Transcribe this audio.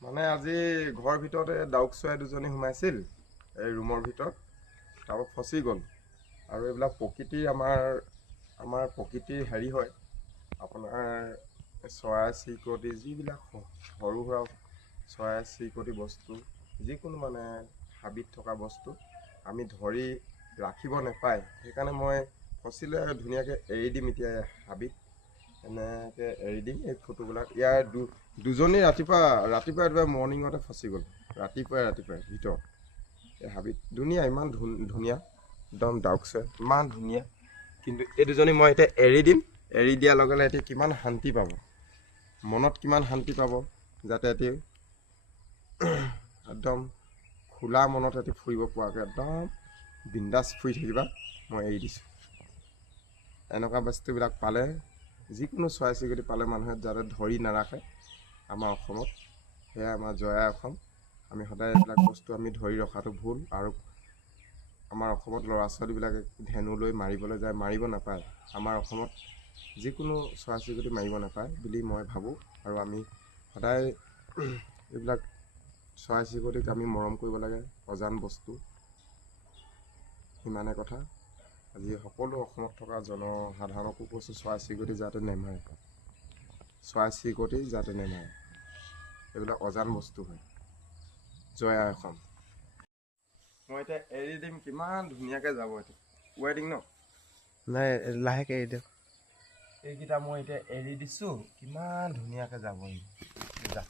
মানে আজি ঘৰৰ ভিতৰতে ডাউক চৰাই দুজনী সোমাইছিল এই ৰুমৰ ভিতৰত তাৰপৰা ফচি গ'ল আৰু এইবিলাক প্ৰকৃতিৰ আমাৰ প্ৰকৃতিৰ হেৰি হয় আপোনাৰ চৰাই চিৰিকটি যিবিলাক সৰু সুৰা চৰাই চিৰিকটি বস্তু যিকোনো মানে হাবিত থকা বস্তু আমি ধৰি ৰাখিব নাপায় সেইকাৰণে মই ফচিলে ধুনীয়াকৈ এৰি দিম এতিয়া হাবিত এনেকৈ এৰি দিম এই ফটোবিলাক ইয়াৰ দুজনী ৰাতিপুৱা মৰ্ণিঙতে ফচি গ'ল ৰাতিপুৱাই ভিতৰত এই হাবিত ইমান ধুনীয়া একদম ডাউক চৰাই ইমান ধুনীয়া কিন্তু এই দুজনী মই এতিয়া এৰি দিম এৰি দিয়াৰ লগে লগে এতিয়া কিমান শান্তি পাব মনত কিমান শান্তি পাব যাতে এটি একদম খোলা মনত এটি ফুৰিব পৰাকৈ একদম বিন্দাছ ফুৰি থাকিবা মই এৰি দিছোঁ এনেকুৱা বস্তুবিলাক পালে যিকোনো চৰাই চিৰিকটি পালে মানুহে যাতে ধৰি নাৰাখে আমাৰ অসমত সেয়া আমাৰ জয়া অসম আমি সদায় এইবিলাক বস্তু আমি ধৰি ৰখাটো ভুল আৰু আমাৰ অসমত ল'ৰা ছোৱালীবিলাকে ধেনু লৈ মাৰিবলৈ যায় মাৰিব নাপায় আমাৰ অসমত যিকোনো চৰাই চিৰিকটি মাৰিব নাপায় বুলি মই ভাবোঁ আৰু আমি সদায় এইবিলাক চৰাই চিৰিকটিক আমি মৰম কৰিব লাগে অজান বস্তু সিমানে কথা আজি সকলো অসমত থকা জনসাধাৰণকো কৈছোঁ চৰাই চিৰিকটি যাতে নেমাৰে এইবিলাক অজান বস্তু হয় জয়া অসম মই এতিয়া এৰি দিম কিমান ধুনীয়াকৈ যাব এতিয়া ৱেডিং ন নাই লাহেকৈ এৰি দিয়ক এইকেইটা মই এতিয়া এৰি দিছোঁ কিমান ধুনীয়াকৈ যাব যা